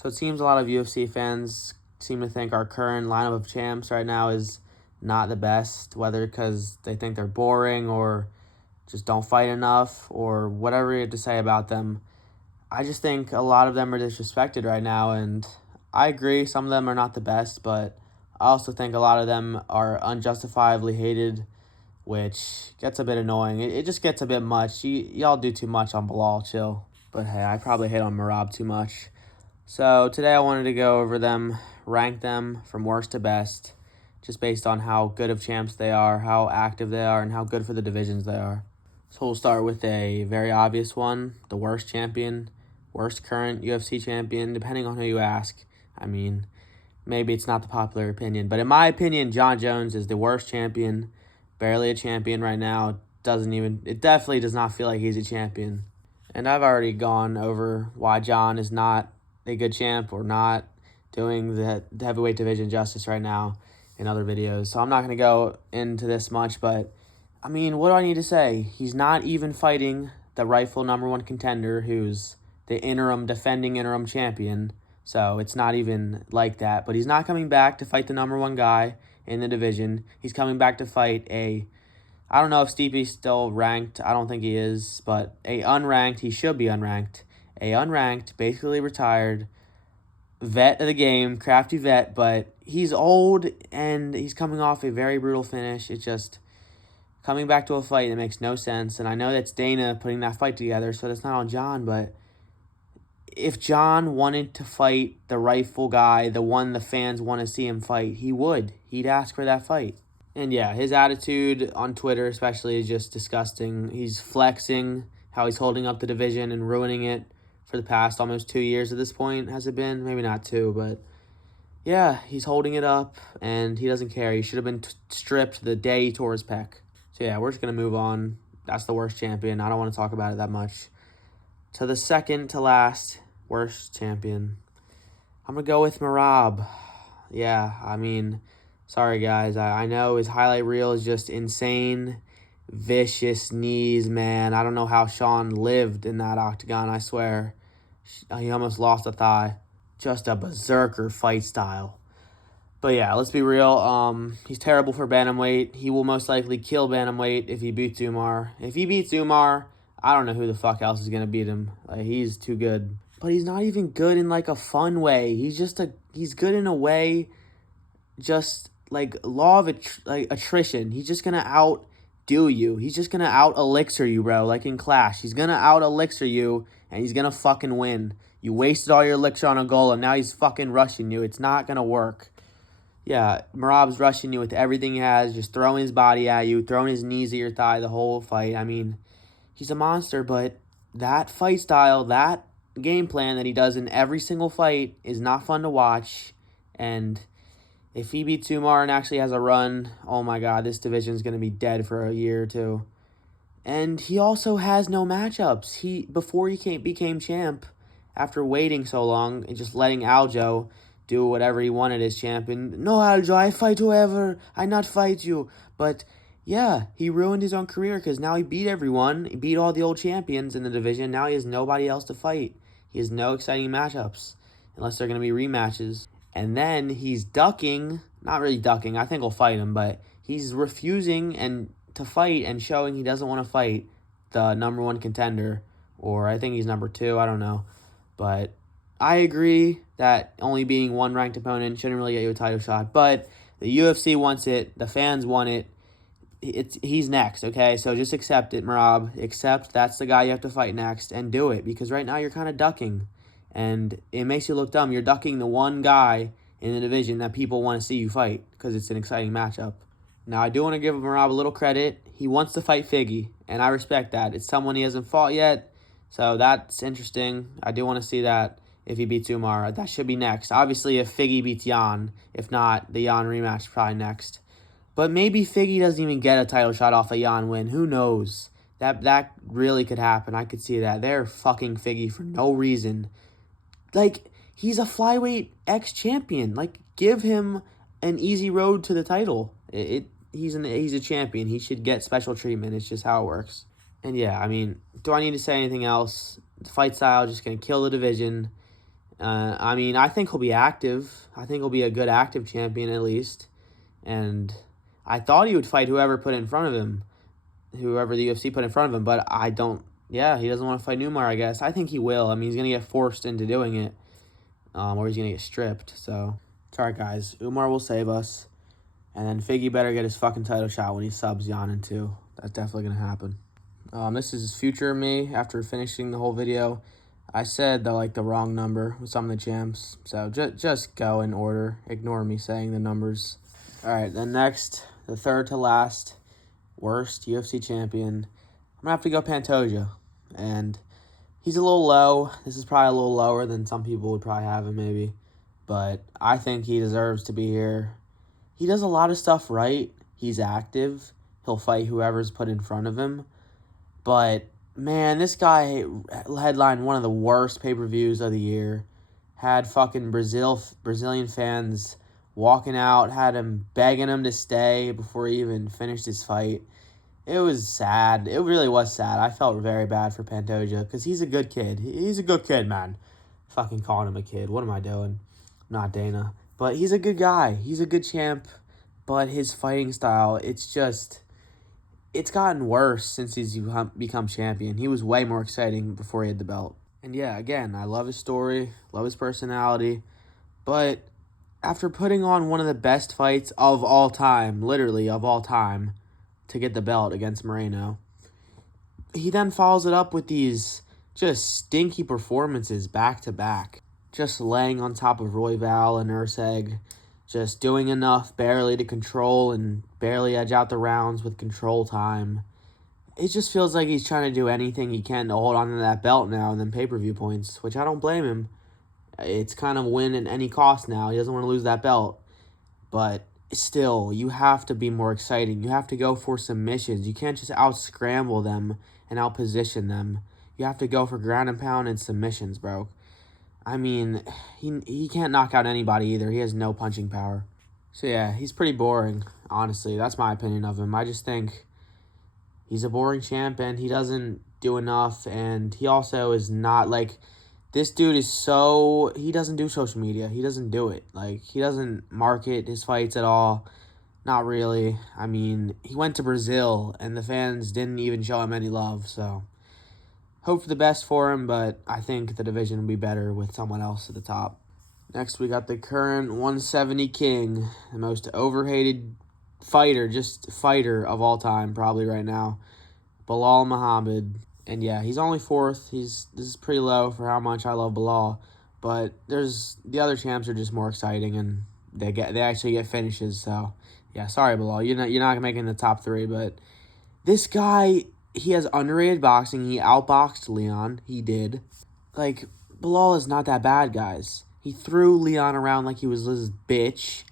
So it seems a lot of UFC fans seem to think our current lineup of champs right now is not the best, whether because they think they're boring or just don't fight enough or whatever you have to say about them. I just think a lot of them are disrespected right now, and I agree some of them are not the best, but I also think a lot of them are unjustifiably hated, which gets a bit annoying. It just gets a bit much. Y'all do too much on Belal, chill. But hey, I probably hit on Merab too much. So today I wanted to go over them, rank them from worst to best, just based on how good of champs they are, how active they are, and how good for the divisions they are. So we'll start with a very obvious one, the worst champion, worst current UFC champion, depending on who you ask. I mean, maybe it's not the popular opinion, but in my opinion, Jon Jones is the worst champion, barely a champion right now. It definitely does not feel like he's a champion. And I've already gone over why Jon is not a good champ or not doing the heavyweight division justice right now in other videos. So I'm not going to go into this much, but I mean, what do I need to say? He's not even fighting the rightful number one contender who's the defending interim champion. So it's not even like that. But he's not coming back to fight the number one guy in the division. He's coming back to fight I don't know if Stipe's still ranked. I don't think he is. But he should be unranked. A unranked, basically retired vet of the game, crafty vet. But he's old and he's coming off a very brutal finish. It's just coming back to a fight that makes no sense. And I know that's Dana putting that fight together, so that's not on Jon. But if Jon wanted to fight the rightful guy, the one the fans want to see him fight, he would. He'd ask for that fight. And yeah, his attitude on Twitter especially is just disgusting. He's flexing how he's holding up the division and ruining it for the past almost 2 years at this point, has it been? Maybe not 2, but yeah, he's holding it up and he doesn't care. He should have been stripped the day he tore his pec. So yeah, we're just going to move on. That's the worst champion. I don't want to talk about it that much. To the second to last worst champion, I'm going to go with Merab. Yeah, I mean, sorry guys. I know his highlight reel is just insane. Vicious knees, man. I don't know how Sean lived in that octagon, I swear. He almost lost a thigh. Just a berserker fight style. But yeah, let's be real. He's terrible for bantamweight. He will most likely kill bantamweight if he beats Umar. If he beats Umar, I don't know who the fuck else is going to beat him. He's too good. But he's not even good in like a fun way. He's good in a way just like law of attrition. He's just going to outdo you. He's just going to out-elixir you, bro, like in Clash. He's going to out-elixir you, and he's going to fucking win. You wasted all your elixir on a goal, and now he's fucking rushing you. It's not going to work. Yeah, Merab's rushing you with everything he has, just throwing his body at you, throwing his knees at your thigh the whole fight. I mean, he's a monster, but that fight style, that game plan that he does in every single fight is not fun to watch. And if he beats Umar and actually has a run, oh my God, this division is going to be dead for a year or two. And he also has no matchups. Before he became champ, after waiting so long and just letting Aljo do whatever he wanted as champion. No, Aljo, I fight whoever. I not fight you. But yeah, he ruined his own career because now he beat everyone. He beat all the old champions in the division. Now he has nobody else to fight. He has no exciting matchups unless they're going to be rematches. And then he's ducking. Not really ducking. I think he'll fight him, but he's refusing to fight and showing he doesn't want to fight the number one contender. Or I think he's number 2. I don't know. But I agree that only beating one ranked opponent shouldn't really get you a title shot. But the UFC wants it. The fans want it. He's next, okay? So just accept it, Merab. Accept that's the guy you have to fight next and do it. Because right now you're kind of ducking. And it makes you look dumb. You're ducking the one guy in the division that people want to see you fight because it's an exciting matchup. Now, I do want to give Merab a little credit. He wants to fight Figgy, and I respect that. It's someone he hasn't fought yet. So that's interesting. I do want to see that if he beats Umar. That should be next. Obviously, if Figgy beats Jan. If not, the Jan rematch is probably next. But maybe Figgy doesn't even get a title shot off a Jan win. Who knows? That really could happen. I could see that. They're fucking Figgy for no reason. Like, he's a flyweight ex-champion. Like, give him an easy road to the title. He's a champion. He should get special treatment. It's just how it works. And yeah, I mean, do I need to say anything else? The fight style is just going to kill the division. I mean, I think he'll be active. I think he'll be a good active champion at least. And I thought he would fight whoever put in front of him, whoever the UFC put in front of him, but I don't. Yeah, he doesn't want to fight Umar, I guess. I think he will. I mean, he's going to get forced into doing it, or he's going to get stripped. So, it's all right, guys. Umar will save us. And then Figgy better get his fucking title shot when he subs Jan in 2. That's definitely going to happen. This is future me after finishing the whole video. I said the wrong number with some of the champs. So, just go in order. Ignore me saying the numbers. All right, then next, the third to last worst UFC champion. I'm going to have to go Pantoja. And he's a little low. This is probably a little lower than some people would probably have him maybe. But I think he deserves to be here. He does a lot of stuff right. He's active. He'll fight whoever's put in front of him. But, man, this guy headlined one of the worst pay-per-views of the year. Had fucking Brazilian fans walking out. Had him begging him to stay before he even finished his fight. It was sad. It really was sad. I felt very bad for Pantoja because he's a good kid. He's a good kid, man. Fucking calling him a kid. What am I doing? I'm not Dana. But he's a good guy. He's a good champ. But his fighting style, it's gotten worse since he's become champion. He was way more exciting before he had the belt. And yeah, again, I love his story. Love his personality. But after putting on one of the best fights of all time, literally of all time, to get the belt against Moreno, he then follows it up with these just stinky performances back to back. Just laying on top of Royval and Urseg, just doing enough barely to control and barely edge out the rounds with control time. It just feels like he's trying to do anything he can to hold on to that belt now and then pay-per-view points, which I don't blame him. It's kind of win at any cost now. He doesn't want to lose that belt. But still, you have to be more exciting. You have to go for submissions. You can't just out-scramble them and out-position them. You have to go for ground and pound and submissions, bro. I mean, he can't knock out anybody either. He has no punching power. So yeah, he's pretty boring, honestly. That's my opinion of him. I just think he's a boring champ and he doesn't do enough. And he also is not this dude is he doesn't do social media. He doesn't do it. He doesn't market his fights at all. Not really. I mean, he went to Brazil and the fans didn't even show him any love, so hope for the best for him, but I think the division will be better with someone else at the top. Next, we got the current 170 king, the most overhated fighter of all time, probably right now, Belal Muhammad. And yeah, he's only fourth. This is pretty low for how much I love Belal, but the other champs are just more exciting, and they actually get finishes. So yeah, sorry Belal, you're not making the top 3, but this guy, he has underrated boxing. He outboxed Leon. He did. Belal is not that bad, guys. He threw Leon around like he was his bitch.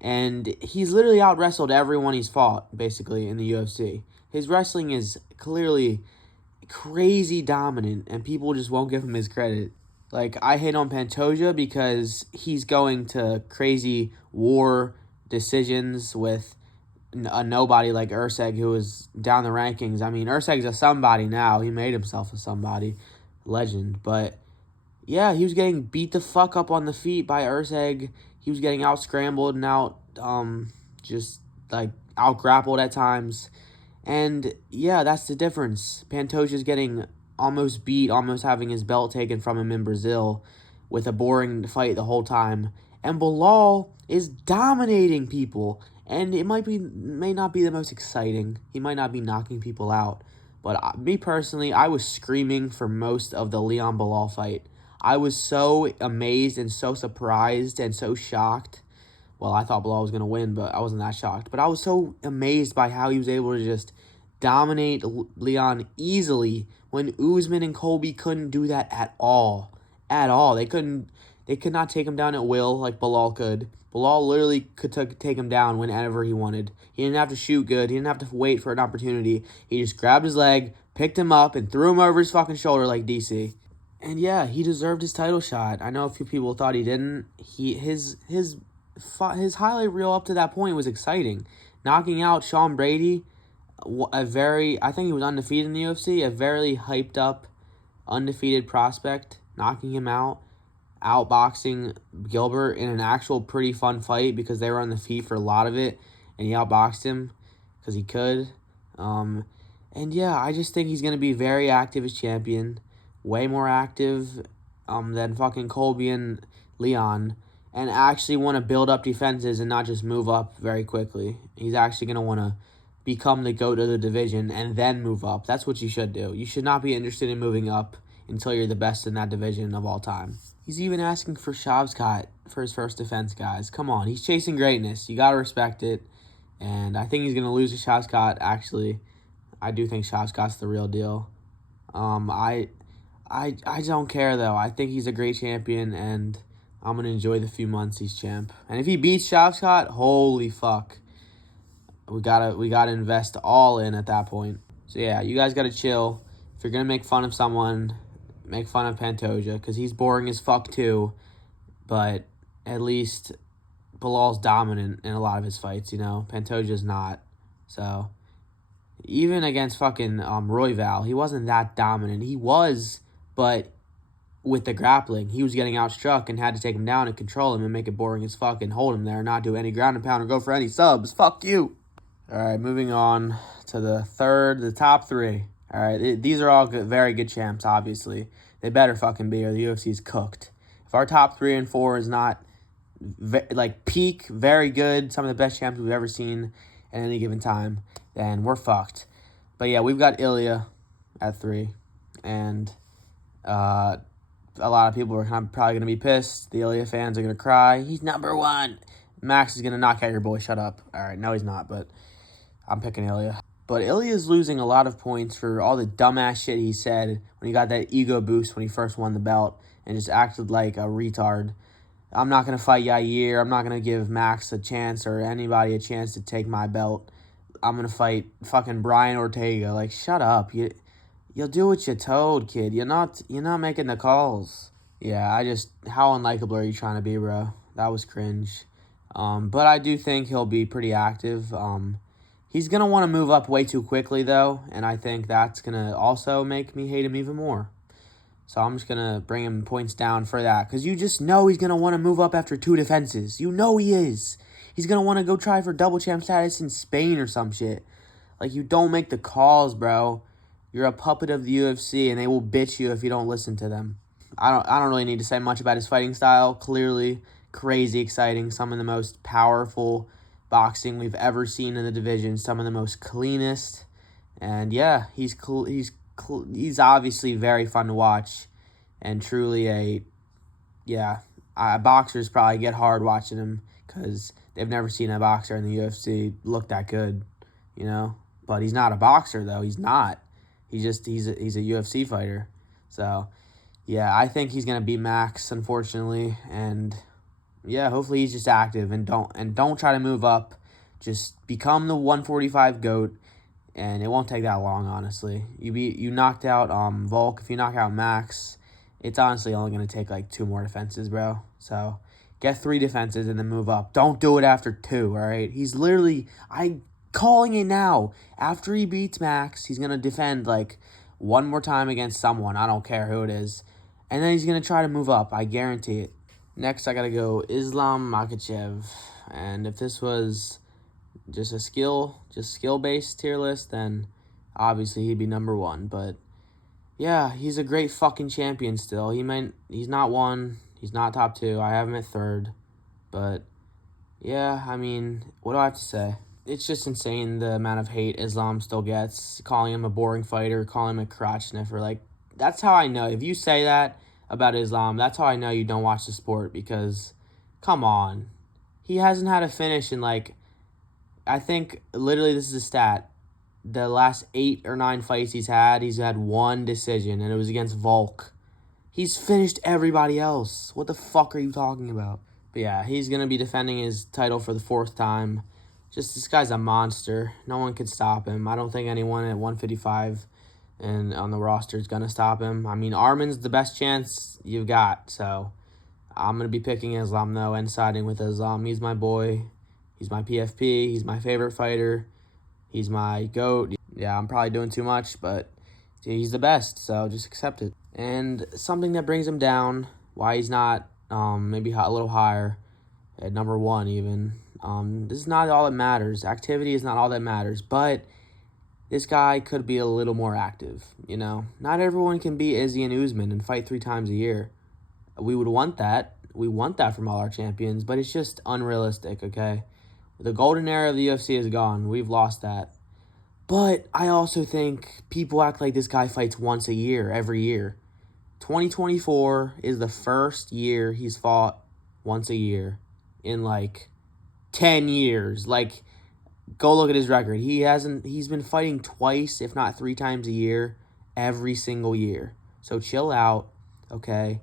And he's literally out-wrestled everyone he's fought, basically, in the UFC. His wrestling is clearly crazy dominant, and people just won't give him his credit. I hate on Pantoja because he's going to crazy war decisions with a nobody like Urseg, who is down the rankings. I mean, Urseg's a somebody now. He made himself a somebody. Legend. But yeah, he was getting beat the fuck up on the feet by Urseg. He was getting out-scrambled and out-grappled at times. And yeah, that's the difference. Pantoja's getting almost beat, almost having his belt taken from him in Brazil with a boring fight the whole time. And Belal is dominating people. And it may not be the most exciting. He might not be knocking people out. But me personally, I was screaming for most of the Leon Belal fight. I was so amazed and so surprised and so shocked. Well, I thought Belal was going to win, but I wasn't that shocked. But I was so amazed by how he was able to just dominate Leon easily when Usman and Colby couldn't do that at all. At all. They could not take him down at will like Belal could. Belal literally could take him down whenever he wanted. He didn't have to shoot good. He didn't have to wait for an opportunity. He just grabbed his leg, picked him up, and threw him over his fucking shoulder like DC. And yeah, he deserved his title shot. I know a few people thought he didn't. His highlight reel up to that point was exciting. Knocking out Sean Brady, I think he was undefeated in the UFC, a very hyped up, undefeated prospect, knocking him out. outboxing Gilbert in an actual pretty fun fight because they were on the feet for a lot of it, and he outboxed him because he could. And yeah, I just think he's going to be very active as champion, way more active than fucking Colby and Leon, and actually want to build up defenses and not just move up very quickly. He's actually going to want to become the GOAT of the division and then move up. That's what you should do. You should not be interested in moving up until you're the best in that division of all time. He's even asking for Shavkat for his first defense, guys. Come on, he's chasing greatness. You got to respect it. And I think he's going to lose to Shavkat, actually. I do think Shavkat's the real deal. I don't care, though. I think he's a great champion, and I'm going to enjoy the few months he's champ. And if he beats Shavkat, holy fuck. We gotta invest all in at that point. So yeah, you guys gotta chill. If you're gonna make fun of someone, make fun of Pantoja, because he's boring as fuck too. But at least Belal's dominant in a lot of his fights, you know? Pantoja's not. So even against fucking Royval, he wasn't that dominant. He was, but with the grappling, he was getting outstruck and had to take him down and control him and make it boring as fuck and hold him there and not do any ground and pound or go for any subs. Fuck you. All right, moving on to the top three. All right, these are all good, very good champs, obviously. They better fucking be or the UFC's cooked. If our top 3 and 4 is not, peak, very good, some of the best champs we've ever seen at any given time, then we're fucked. But yeah, we've got Ilia at 3. And a lot of people are probably going to be pissed. The Ilia fans are going to cry. He's number 1. Max is going to knock out your boy. Shut up. All right, no, he's not, but I'm picking Ilia. But Ilya's losing a lot of points for all the dumbass shit he said when he got that ego boost when he first won the belt and just acted like a retard. I'm not going to fight Yair. I'm not going to give Max a chance or anybody a chance to take my belt. I'm going to fight fucking Brian Ortega. Like, shut up. You'll do what you're told, kid. You're not making the calls. Yeah, how unlikable are you trying to be, bro? That was cringe. But I do think he'll be pretty active. He's going to want to move up way too quickly, though, and I think that's going to also make me hate him even more. So I'm just going to bring him points down for that, because you just know he's going to want to move up after 2 defenses. You know he is. He's going to want to go try for double champ status in Spain or some shit. Like, you don't make the calls, bro. You're a puppet of the UFC, and they will bitch you if you don't listen to them. I don't really need to say much about his fighting style. Clearly, crazy exciting. Some of the most powerful boxing we've ever seen in the division. Some of the most cleanest. And yeah, he's obviously very fun to watch. And truly boxers probably get hard watching him because they've never seen a boxer in the UFC look that good, you know. But he's not a boxer, though. He's not. He's a UFC fighter. So yeah, I think he's gonna beat Max, unfortunately, and yeah, hopefully he's just active and don't try to move up. Just become the 145 GOAT, and it won't take that long, honestly. You knocked out Volk. If you knock out Max, it's honestly only gonna take like 2 more defenses, bro. So get 3 defenses and then move up. Don't do it after 2. All right, he's literally calling it now. After he beats Max, he's gonna defend like 1 more time against someone. I don't care who it is, and then he's gonna try to move up. I guarantee it. Next, I gotta go Islam Makhachev, and if this was just skill-based tier list, then obviously he'd be number 1. But yeah, he's a great fucking champion still. He's not 1, he's not top 2. I have him at 3rd, but yeah, I mean, what do I have to say? It's just insane the amount of hate Islam still gets, calling him a boring fighter, calling him a crotch sniffer. Like, that's how I know. If you say that about Islam, that's how I know you don't watch the sport, because, come on. He hasn't had a finish in, I think, literally this is a stat. The last 8 or 9 fights he's had 1 decision, and it was against Volk. He's finished everybody else. What the fuck are you talking about? But yeah, he's going to be defending his title for the 4th time. Just, this guy's a monster. No one can stop him. I don't think anyone at 155 and on the roster is going to stop him. I mean, Armin's the best chance you've got, so I'm going to be picking Islam, though, and siding with Islam. He's my boy. He's my PFP. He's my favorite fighter. He's my GOAT. Yeah, I'm probably doing too much, but he's the best, so just accept it. And something that brings him down, why he's not maybe a little higher at number 1 even. This is not all that matters. Activity is not all that matters, but this guy could be a little more active, Not everyone can be Izzy and Usman and fight 3 times a year. We would want that. We want that from all our champions, but it's just unrealistic, okay? The golden era of the UFC is gone. We've lost that. But I also think people act like this guy fights once a year, every year. 2024 is the first year he's fought once a year in 10 years. Go look at his record. He's been fighting twice, if not 3 times a year, every single year. So chill out, okay?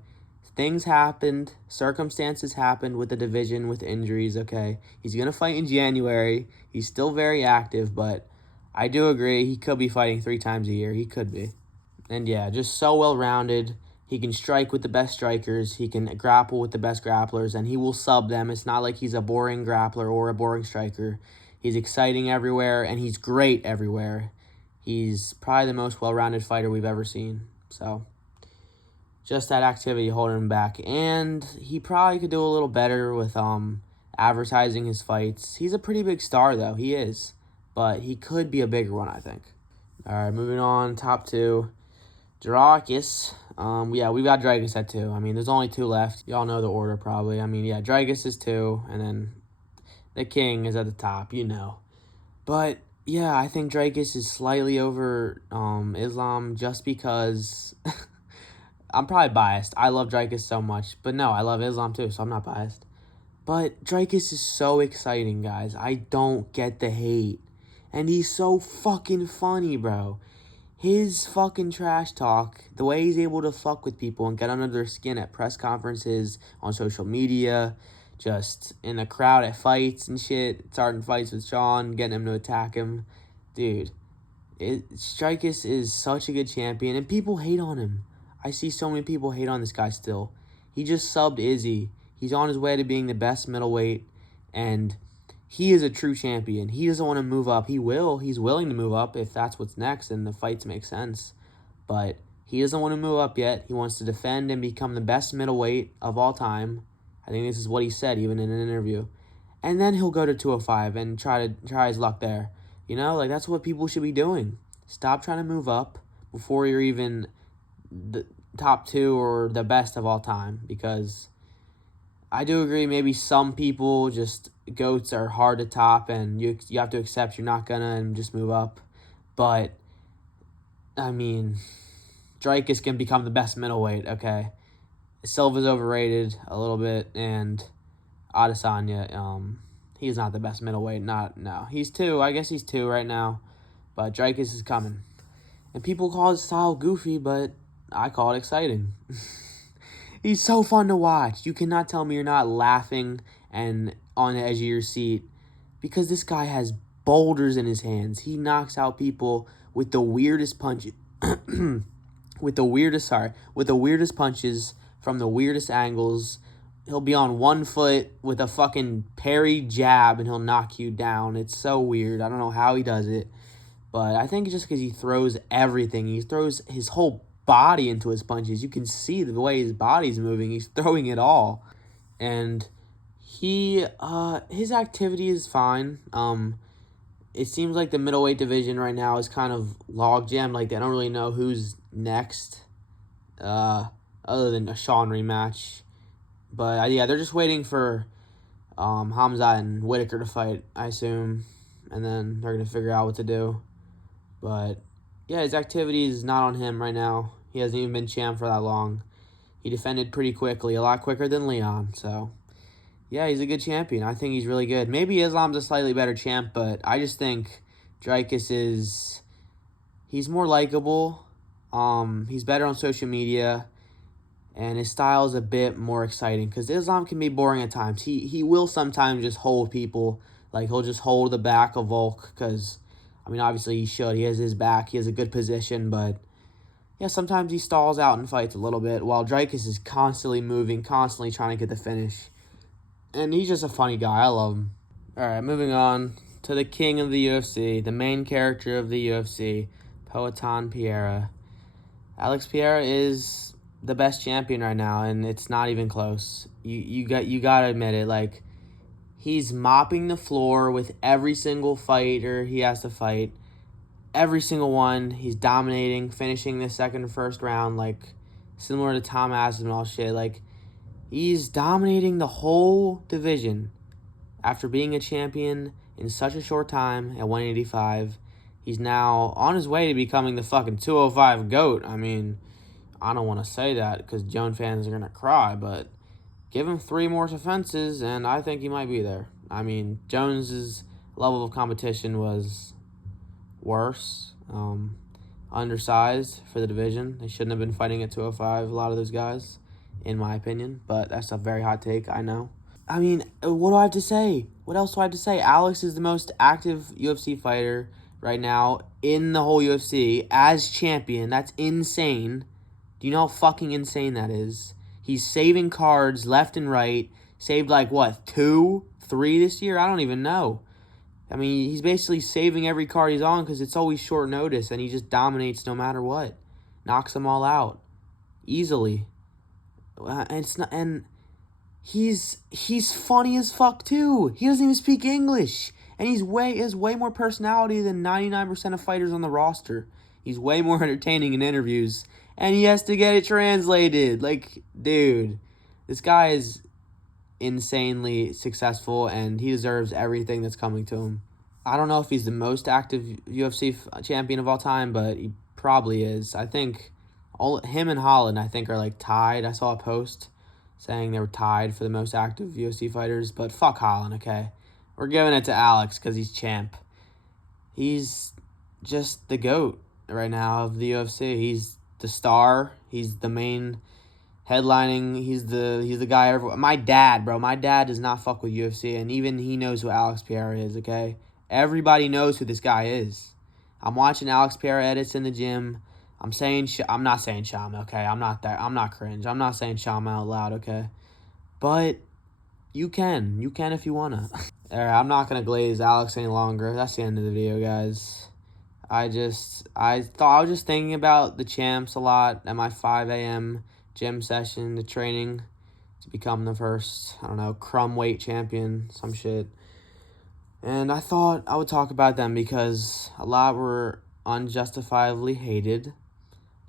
Things happened, circumstances happened with the division, with injuries, okay? He's going to fight in January. He's still very active, but I do agree he could be fighting 3 times a year. He could be. And yeah, just so well-rounded. He can strike with the best strikers. He can grapple with the best grapplers, and he will sub them. It's not like he's a boring grappler or a boring striker. He's exciting everywhere, and he's great everywhere. He's probably the most well-rounded fighter we've ever seen. So, just that activity holding him back. And he probably could do a little better with advertising his fights. He's a pretty big star, though. He is. But he could be a bigger one, I think. All right, moving on. Top 2. Dricus. We've got Dricus at 2. There's only 2 left. Y'all know the order, probably. Dricus is 2, and then the King is at the top, But, yeah, I think Dricus is slightly over Islam just because I'm probably biased. I love Dricus so much. But, no, I love Islam too, so I'm not biased. But Dricus is so exciting, guys. I don't get the hate. And he's so fucking funny, bro. His fucking trash talk, the way he's able to fuck with people and get under their skin at press conferences, on social media, just in the crowd at fights and shit, starting fights with Sean, getting him to attack him. Dude, Dricus is such a good champion, and people hate on him. I see so many people hate on this guy still. He just subbed Izzy. He's on his way to being the best middleweight, and he is a true champion. He doesn't want to move up. He will. He's willing to move up if that's what's next and the fights make sense. But he doesn't want to move up yet. He wants to defend and become the best middleweight of all time. I think this is what he said even in an interview. And then he'll go to 205 and try his luck there. That's what people should be doing. Stop trying to move up before you're even the top 2 or the best of all time, because I do agree maybe some people, just goats, are hard to top, and you have to accept you're not gonna and just move up. But, Dricus can become the best middleweight, okay? Silva's overrated a little bit, and Adesanya, he's not the best middleweight. No. He's 2. I guess he's 2 right now. But Dricus is coming. And people call his style goofy, but I call it exciting. He's so fun to watch. You cannot tell me you're not laughing and on the edge of your seat, because this guy has boulders in his hands. He knocks out people with the weirdest punches, with the weirdest punches from the weirdest angles. He'll be on one foot with a fucking parry jab and he'll knock you down. It's so weird. I don't know how he does it, but I think it's just because he throws everything. He throws his whole body into his punches. You can see the way his body's moving. He's throwing it all. And his activity is fine. It seems like the middleweight division right now is kind of logjam. They don't really know who's next, other than a Sean rematch. But they're just waiting for Hamzat and Whitaker to fight, I assume, and then they're gonna figure out what to do. But yeah, his activity is not on him right now. He hasn't even been champ for that long. He defended pretty quickly, a lot quicker than Leon. So, yeah, he's a good champion. I think he's really good. Maybe Islam's a slightly better champ, but I just think Dricus he's more likable. He's better on social media, and his style is a bit more exciting, because Islam can be boring at times. He will sometimes just hold people. He'll just hold the back of Volk, because obviously he should. He has his back. He has a good position, but yeah, sometimes he stalls out and fights a little bit, while Dricus is constantly moving, constantly trying to get the finish. And he's just a funny guy. I love him. All right, moving on to the king of the UFC, the main character of the UFC, Pereira. Alex Pereira is the best champion right now, and it's not even close. You gotta admit it. Like, he's mopping the floor with every single fighter he has to fight. Every single one, he's dominating, finishing the second and first round, like, similar to Tom Aspin and all shit. Like, he's dominating the whole division after being a champion in such a short time at 185. He's now on his way to becoming the fucking 205 GOAT. I mean, I don't want to say that because Jones fans are going to cry, but give him 3 more defenses, and I think he might be there. I mean, Jones's level of competition was worse, undersized for the division. They shouldn't have been fighting at 205, a lot of those guys, in my opinion, but that's a very hot take, I know. I mean, what do I have to say? What else do I have to say? Alex is the most active UFC fighter right now in the whole UFC as champion. That's insane. Do you know how fucking insane that is? He's saving cards left and right. Saved like, what, 2, 3 this year? I don't even know. I mean, he's basically saving every card he's on because it's always short notice, and he just dominates no matter what. Knocks them all out. Easily. And he's funny as fuck, too. He doesn't even speak English. And he has way more personality than 99% of fighters on the roster. He's way more entertaining in interviews. And he has to get it translated. Like, dude, this guy is insanely successful, and he deserves everything that's coming to him. I don't know if he's the most active UFC champion of all time, but he probably is. I think him and Holland, I think, are like tied. I saw a post saying they were tied for the most active UFC fighters, but fuck Holland, okay? We're giving it to Alex because he's champ. He's just the GOAT right now of the UFC. He's the star. He's the main headlining. He's the guy. My dad does not fuck with UFC, and even he knows who Alex Pereira is, okay? Everybody knows who this guy is. I'm watching Alex Pereira edits in the gym. I'm not saying Shama, okay? I'm not cringe. I'm not saying Shama out loud, okay? But you can if you wanna. Alright, I'm not gonna glaze Alex any longer. That's the end of the video, guys. I was just thinking about the champs a lot at my 5 a.m. gym session, the training to become the first, I don't know, crumb weight champion, some shit. And I thought I would talk about them because a lot were unjustifiably hated,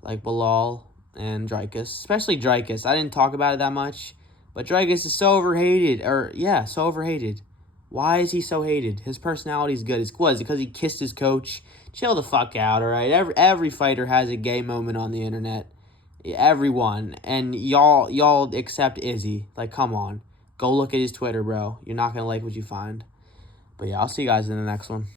like Belal and Dricus, especially Dricus. I didn't talk about it that much, but Dricus is so overhated, so overhated. Why is he so hated? His personality is good. It's because he kissed his coach. Chill the fuck out, all right? Every fighter has a gay moment on the internet. Everyone. And y'all accept Izzy. Like, come on. Go look at his Twitter, bro. You're not going to like what you find. But yeah, I'll see you guys in the next one.